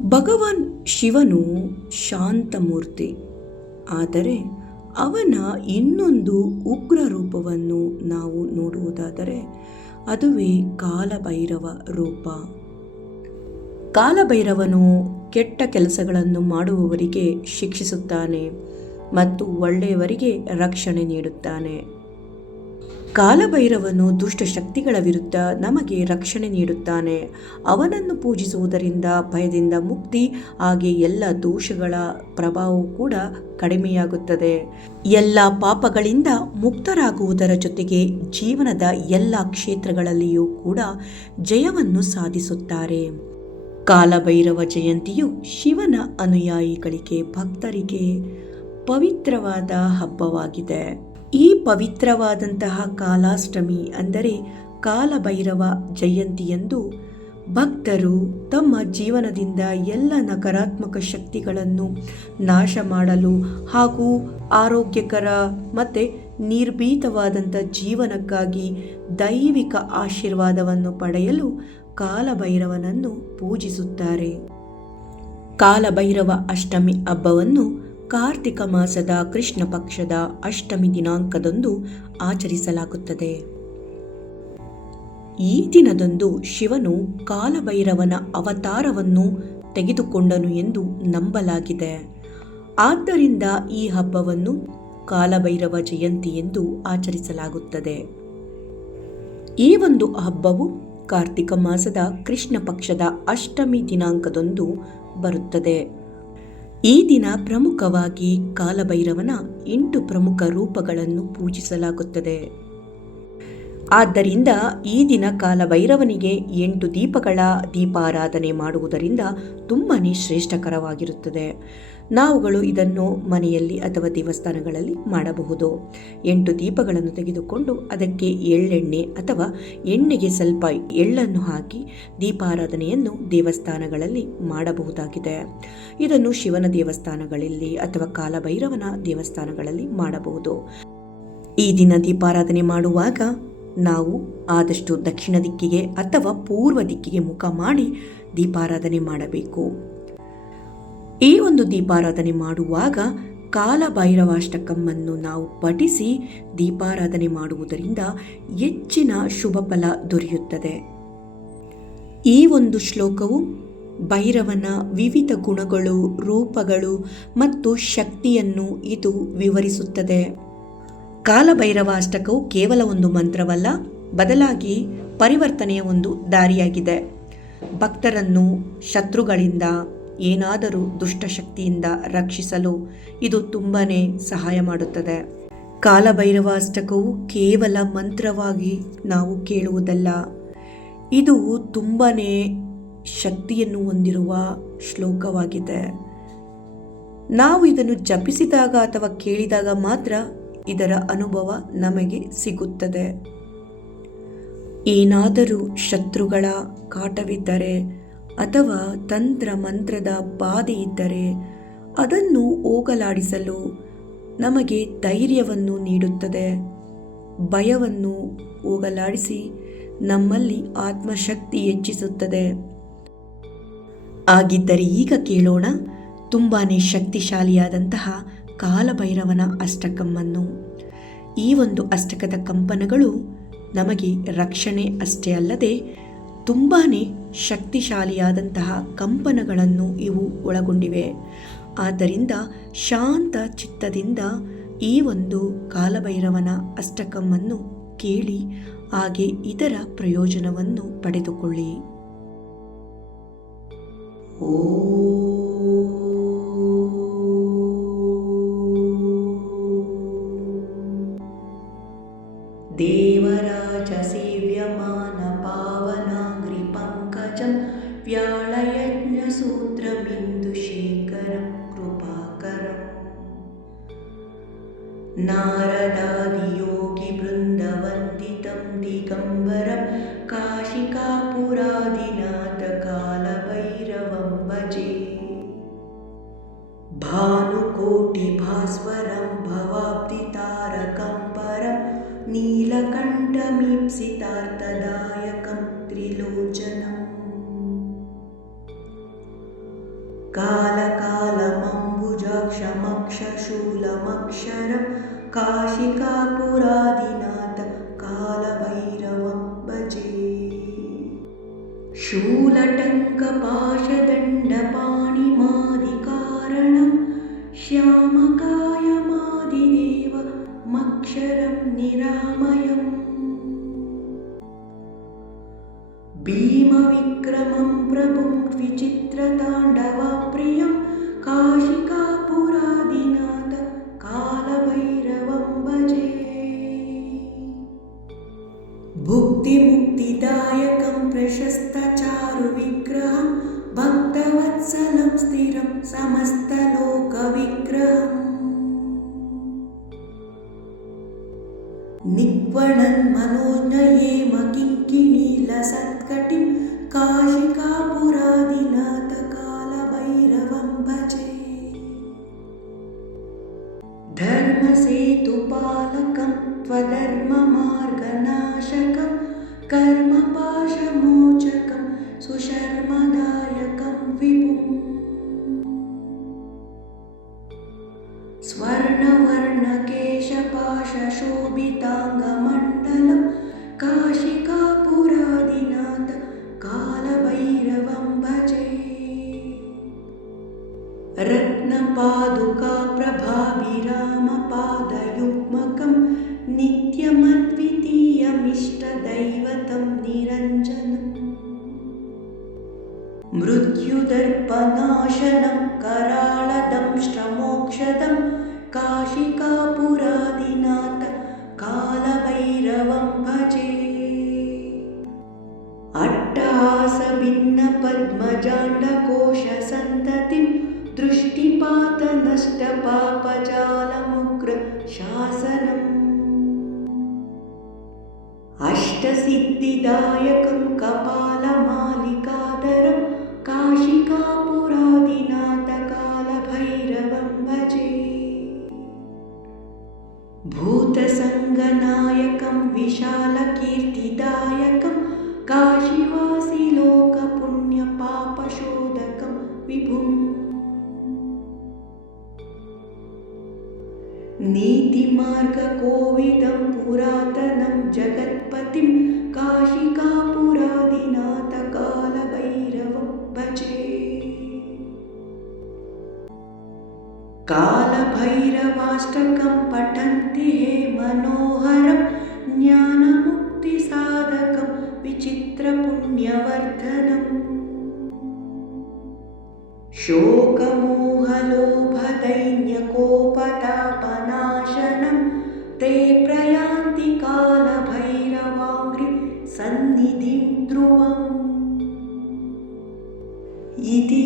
ಭಗವಾನ್ ಶಿವನು ಶಾಂತಮೂರ್ತಿ. ಆದರೆ ಅವನ ಇನ್ನೊಂದು ಉಗ್ರ ರೂಪವನ್ನು ನಾವು ನೋಡುವುದಾದರೆ ಅದುವೇ ಕಾಲಭೈರವ ರೂಪ. ಕಾಲಭೈರವನು ಕೆಟ್ಟ ಕೆಲಸಗಳನ್ನು ಮಾಡುವವರಿಗೆ ಶಿಕ್ಷಿಸುತ್ತಾನೆ ಮತ್ತು ಒಳ್ಳೆಯವರಿಗೆ ರಕ್ಷಣೆ ನೀಡುತ್ತಾನೆ. ಕಾಲಭೈರವನು ದುಷ್ಟ ಶಕ್ತಿಗಳ ವಿರುದ್ಧ ನಮಗೆ ರಕ್ಷಣೆ ನೀಡುತ್ತಾನೆ. ಅವನನ್ನು ಪೂಜಿಸುವುದರಿಂದ ಭಯದಿಂದ ಮುಕ್ತಿ, ಹಾಗೆ ಎಲ್ಲ ದೋಷಗಳ ಪ್ರಭಾವವು ಕೂಡ ಕಡಿಮೆಯಾಗುತ್ತದೆ. ಎಲ್ಲ ಪಾಪಗಳಿಂದ ಮುಕ್ತರಾಗುವುದರ ಜೊತೆಗೆ ಜೀವನದ ಎಲ್ಲ ಕ್ಷೇತ್ರಗಳಲ್ಲಿಯೂ ಕೂಡ ಜಯವನ್ನು ಸಾಧಿಸುತ್ತಾರೆ. ಕಾಲಭೈರವ ಜಯಂತಿಯು ಶಿವನ ಅನುಯಾಯಿಗಳಿಗೆ ಭಕ್ತರಿಗೆ ಪವಿತ್ರವಾದ ಹಬ್ಬವಾಗಿದೆ. ಈ ಪವಿತ್ರವಾದಂತಹ ಕಾಲಾಷ್ಟಮಿ ಅಂದರೆ ಕಾಲಭೈರವ ಜಯಂತಿಯಂದು ಭಕ್ತರು ತಮ್ಮ ಜೀವನದಿಂದ ಎಲ್ಲ ನಕಾರಾತ್ಮಕ ಶಕ್ತಿಗಳನ್ನು ನಾಶ ಮಾಡಲು ಹಾಗೂ ಆರೋಗ್ಯಕರ ಮತ್ತು ನಿರ್ಭೀತವಾದಂಥ ಜೀವನಕ್ಕಾಗಿ ದೈವಿಕ ಆಶೀರ್ವಾದವನ್ನು ಪಡೆಯಲು ಕಾಲಭೈರವನನ್ನು ಪೂಜಿಸುತ್ತಾರೆ. ಕಾಲಭೈರವ ಅಷ್ಟಮಿ ಹಬ್ಬವನ್ನು ಕಾರ್ತಿಕ ಮಾಸದ ಕೃಷ್ಣ ಪಕ್ಷದ ಅಷ್ಟಮಿ ದಿನಾಂಕದಂದು ಆಚರಿಸಲಾಗುತ್ತದೆ. ಈ ದಿನದಂದು ಶಿವನು ಕಾಲಭೈರವನ ಅವತಾರವನ್ನು ತೆಗೆದುಕೊಂಡನು ಎಂದು ನಂಬಲಾಗಿದೆ. ಆದ್ದರಿಂದ ಈ ಹಬ್ಬವನ್ನು ಕಾಲಭೈರವ ಜಯಂತಿ ಎಂದು ಆಚರಿಸಲಾಗುತ್ತದೆ. ಈ ಒಂದು ಹಬ್ಬವು ಕಾರ್ತಿಕ ಮಾಸದ ಕೃಷ್ಣ ಪಕ್ಷದ ಅಷ್ಟಮಿ ದಿನಾಂಕದಂದು ಬರುತ್ತದೆ. ಈ ದಿನ ಪ್ರಮುಖವಾಗಿ ಕಾಲಭೈರವನ ಎಂಟು ಪ್ರಮುಖ ರೂಪಗಳನ್ನು ಪೂಜಿಸಲಾಗುತ್ತದೆ. ಆದ್ದರಿಂದ ಈ ದಿನ ಕಾಲ ಭೈರವನಿಗೆ ಎಂಟು ದೀಪಗಳ ದೀಪಾರಾಧನೆ ಮಾಡುವುದರಿಂದ ತುಂಬಾ ಶ್ರೇಷ್ಠಕರವಾಗಿರುತ್ತದೆ. ನಾವುಗಳು ಇದನ್ನು ಮನೆಯಲ್ಲಿ ಅಥವಾ ದೇವಸ್ಥಾನಗಳಲ್ಲಿ ಮಾಡಬಹುದು. ಎಂಟು ದೀಪಗಳನ್ನು ತೆಗೆದುಕೊಂಡು ಅದಕ್ಕೆ ಎಳ್ಳೆಣ್ಣೆ ಅಥವಾ ಎಣ್ಣೆಗೆ ಸ್ವಲ್ಪ ಎಳ್ಳನ್ನು ಹಾಕಿ ದೀಪಾರಾಧನೆಯನ್ನು ದೇವಸ್ಥಾನಗಳಲ್ಲಿ ಮಾಡಬಹುದಾಗಿದೆ. ಇದನ್ನು ಶಿವನ ದೇವಸ್ಥಾನಗಳಲ್ಲಿ ಅಥವಾ ಕಾಲಭೈರವನ ದೇವಸ್ಥಾನಗಳಲ್ಲಿ ಮಾಡಬಹುದು. ಈ ದಿನ ದೀಪಾರಾಧನೆ ಮಾಡುವಾಗ ನಾವು ಆದಷ್ಟು ದಕ್ಷಿಣ ದಿಕ್ಕಿಗೆ ಅಥವಾ ಪೂರ್ವ ದಿಕ್ಕಿಗೆ ಮುಖ ಮಾಡಿ ದೀಪಾರಾಧನೆ ಮಾಡಬೇಕು. ಈ ಒಂದು ದೀಪಾರಾಧನೆ ಮಾಡುವಾಗ ಕಾಲಭೈರವಾಷ್ಟಕಮ್ಮನ್ನು ನಾವು ಪಠಿಸಿ ದೀಪಾರಾಧನೆ ಮಾಡುವುದರಿಂದ ಹೆಚ್ಚಿನ ಶುಭ ಫಲ ದೊರೆಯುತ್ತದೆ. ಈ ಒಂದು ಶ್ಲೋಕವು ಭೈರವನ ವಿವಿಧ ಗುಣಗಳು, ರೂಪಗಳು ಮತ್ತು ಶಕ್ತಿಯನ್ನು ಇದು ವಿವರಿಸುತ್ತದೆ. ಕಾಲಭೈರವ ಅಷ್ಟಕವು ಕೇವಲ ಒಂದು ಮಂತ್ರವಲ್ಲ, ಬದಲಾಗಿ ಪರಿವರ್ತನೆಯ ಒಂದು ದಾರಿಯಾಗಿದೆ. ಭಕ್ತರನ್ನು ಶತ್ರುಗಳಿಂದ, ಏನಾದರೂ ದುಷ್ಟಶಕ್ತಿಯಿಂದ ರಕ್ಷಿಸಲು ಇದು ತುಂಬಾ ಸಹಾಯ ಮಾಡುತ್ತದೆ. ಕಾಲಭೈರವ ಅಷ್ಟಕವು ಕೇವಲ ಮಂತ್ರವಾಗಿ ನಾವು ಕೇಳುವುದಲ್ಲ, ಇದು ತುಂಬಾ ಶಕ್ತಿಯನ್ನು ಹೊಂದಿರುವ ಶ್ಲೋಕವಾಗಿದೆ. ನಾವು ಇದನ್ನು ಜಪಿಸಿದಾಗ ಅಥವಾ ಕೇಳಿದಾಗ ಮಾತ್ರ ಇದರ ಅನುಭವ ನಮಗೆ ಸಿಗುತ್ತದೆ. ಏನಾದರೂ ಶತ್ರುಗಳ ಕಾಟವಿದ್ದರೆ ಅಥವಾ ತಂತ್ರ ಮಂತ್ರದ ಬಾಧೆ ಇದ್ದರೆ ಅದನ್ನು ಹೋಗಲಾಡಿಸಲು ನಮಗೆ ಧೈರ್ಯವನ್ನು ನೀಡುತ್ತದೆ. ಭಯವನ್ನು ಹೋಗಲಾಡಿಸಿ ನಮ್ಮಲ್ಲಿ ಆತ್ಮಶಕ್ತಿ ಹೆಚ್ಚಿಸುತ್ತದೆ. ಆಗಿದ್ದರೆ ಈಗ ಕೇಳೋಣ ತುಂಬಾ ಶಕ್ತಿಶಾಲಿಯಾದಂತಹ ಕಾಲಭೈರವನ ಅಷ್ಟಕಮ್ಮನ್ನು. ಈ ಒಂದು ಅಷ್ಟಕದ ಕಂಪನಗಳು ನಮಗೆ ರಕ್ಷಣೆ ಅಷ್ಟೇ ಅಲ್ಲದೆ ತುಂಬಾ ಶಕ್ತಿಶಾಲಿಯಾದಂತಹ ಕಂಪನಗಳನ್ನು ಇವು ಒಳಗೊಂಡಿವೆ. ಆದ್ದರಿಂದ ಶಾಂತ ಚಿತ್ತದಿಂದ ಈ ಒಂದು ಕಾಲಭೈರವನ ಅಷ್ಟಕಮ್ಮನ್ನು ಕೇಳಿ ಹಾಗೆ ಇದರ ಪ್ರಯೋಜನವನ್ನು ಪಡೆದುಕೊಳ್ಳಿ. ಓ देवराजसेव्यमानपावनाङ्घ्रिपङ्कजं व्याळयज्ञसूत्रबिन्दुशेखरं कृपाकरम्। नारदादियोगिवृन्दवन्दितं दिगम्बरं नीलकण्ठमीप्सितार्थदायकं त्रिलोचनम्। कालकालमम्बुजाक्षमक्षशूलमक्षरं काशिकापुरादिनाथ कालभैरवं भजे। शूलटङ्कपाशदण्डपाणिमादिकारणं श्यामकायमादिदेवमक्षरं निरामयम् भीमविक्रमं प्रभुं विचित्रताण्डवप्रियं काशिकापुरादिनाथ कालभैरवं भजे। भुक्तिमुक्तिदायकं प्रशस्तचारुविग्रहं भक्तवत्सलं स्थिरं समस्तलोकविग्रहम्। निक्वणन् मनोज्ञयेम किङ्किणीलसत्कटिं काशिकापुरादिनाथ कालभैरवं भजे धर्मसेतुपालकं त्वधर्ममार्गनाशकं कर्मपाशमोचकं सुशर्मदायकं विभुम् स्वर्णवर्णकेशपाशशोभिताङ्गमण्डलं काशिकापुरादिनाथ रत्नपादुकाप्रभाभिरामपादयुग्मकं नित्यमद्वितीयमिष्टदैवतं निरञ्जनम्। मृत्युदर्पनाशनं कराळदंष्ट्रमोक्षदं काशिकापुरादिनाथ कालभैरवं भजे। अट्टहासभिन्नपद्मजाण्डकोशसन्ततिं अष्टसिद्धिदायकं कपालमालिकादरं काशिकापुरादिनाथकालभैरवं भजे। भूतसङ्गनायकं विशालकीर्तिदायकं काश पुरातनं जगत्पतिं काशिकापुरादिनाथ कालभैरवं भजे कालभैरवाष्टकं पठन्ति हे मनोहरं ज्ञानमुक्तिसाधकं विचित्रपुण्यवर्धनम् शोकमोहलोभदैन्यकोपतापनाशनं ते प्रयान्ति कालभैरवाङ्घ्रि सन्निधिं ध्रुवम्। इति